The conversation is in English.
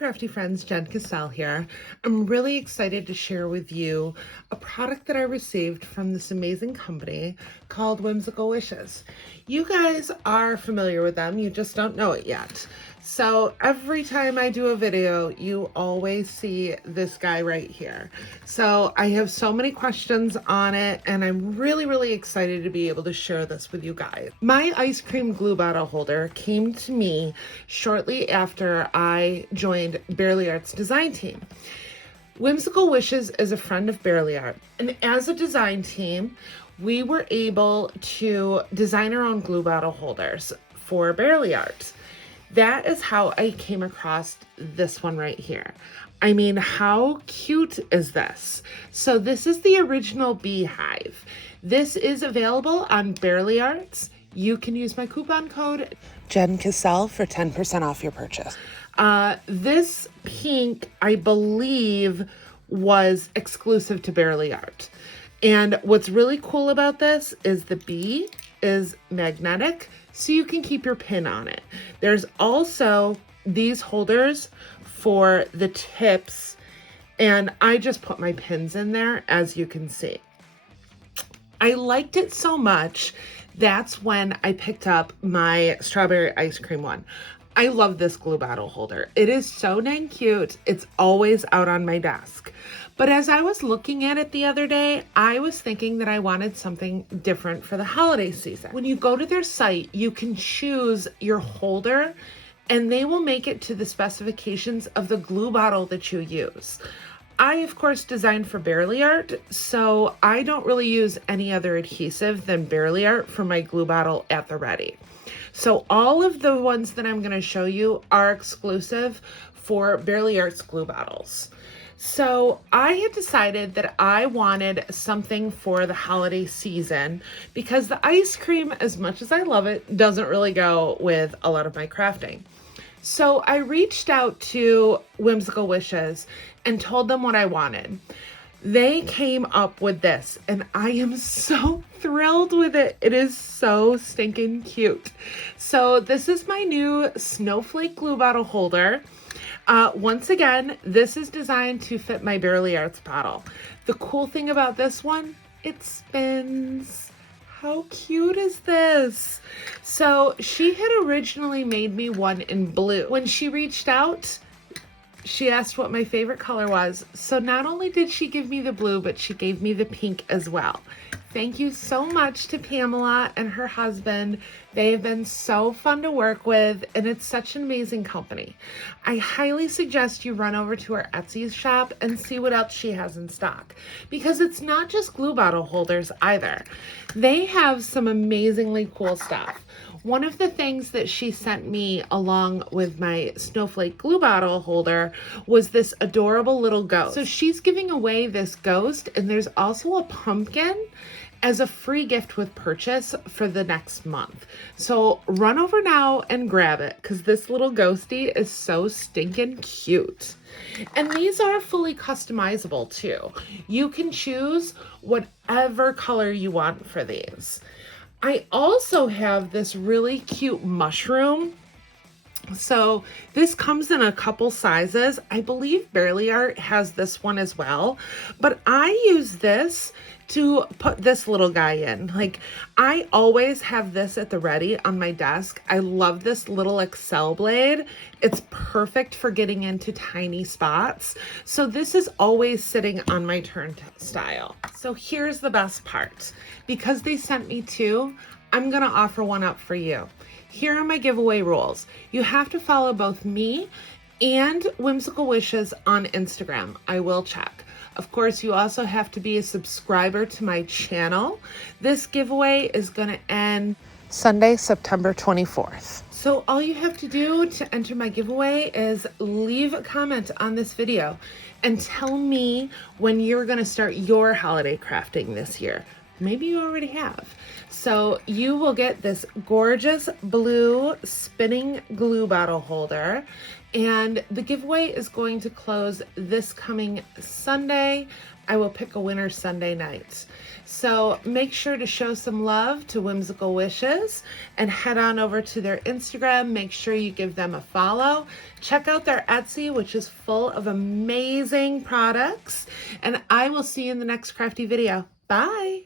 crafty friends, Jen Cassell here. I'm really excited to share with you a product that I received from this amazing company called Whimsical Wishes. You guys are familiar with them, you just don't know it yet. So every time I do a video, you always see this guy right here. So I have so many questions on it, and I'm really excited to be able to share this with you guys. My ice cream glue bottle holder came to me shortly after I joined Barely Art's design team. Whimsical Wishes is a friend of Barely Art, and as a design team, we were able to design our own glue bottle holders for Barely Art. That is how I came across this one right here. I mean, how cute is this? So this is the original Beehive. This is available on Barely Arts. You can use my coupon code Jen Cassell for 10% off your purchase. This pink, I believe, was exclusive to Barely Art. And what's really cool about this is the bee is magnetic, so you can keep your pin on it. There's also these holders for the tips, and I just put my pins in there, as you can see. I liked it so much, that's when I picked up my strawberry ice cream one. I love this glue bottle holder. It is so dang cute. It's always out on my desk. But as I was looking at it the other day, I was thinking that I wanted something different for the holiday season. When you go to their site, you can choose your holder and they will make it to the specifications of the glue bottle that you use. I, of course, designed for Barely Art, so I don't really use any other adhesive than Barely Art for my glue bottle at the ready. So all of the ones that I'm going to show you are exclusive for Barely Art's glue bottles. So I had decided that I wanted something for the holiday season because the ice cream, as much as I love it, doesn't really go with a lot of my crafting. So I reached out to Whimsical Wishes and told them what I wanted. They came up with this, and I am so thrilled with it. It is so stinking cute. So this is my new Snowflake Glue Bottle Holder. Once again, this is designed to fit my Barely Arts bottle. The cool thing about this one, it spins. How cute is this? So she had originally made me one in blue. When she reached out, she asked what my favorite color was. So not only did she give me the blue, but she gave me the pink as well. Thank you so much to Pamela and her husband. They have been so fun to work with, and it's such an amazing company. I highly suggest you run over to her Etsy shop and see what else she has in stock, because it's not just glue bottle holders either. They have some amazingly cool stuff. One of the things that she sent me along with my Snowflake glue bottle holder was this adorable little ghost. So she's giving away this ghost, and there's also a pumpkin as a free gift with purchase for the next month. So run over now and grab it, because this little ghosty is so stinking cute. And these are fully customizable too. You can choose whatever color you want for these. I also have this really cute mushroom. So this comes in a couple sizes. I believe Barely Art has this one as well, but I use this to put this little guy in. Like, I always have this at the ready on my desk. I love this little Excel blade. It's perfect for getting into tiny spots. So this is always sitting on my turnstile. So here's the best part. Because they sent me two, I'm gonna offer one up for you. Here are my giveaway rules. You have to follow both me and Whimsical Wishes on Instagram. I will check. Of course, you also have to be a subscriber to my channel. This giveaway is going to end Sunday, September 24th. So all you have to do to enter my giveaway is leave a comment on this video and tell me when you're going to start your holiday crafting this year. Maybe you already have. So you will get this gorgeous blue spinning glue bottle holder, and the giveaway is going to close this coming Sunday. I will pick a winner Sunday night. So make sure to show some love to Whimsical Wishes and head on over to their Instagram. Make sure you give them a follow. Check out their Etsy, which is full of amazing products. And I will see you in the next crafty video. Bye.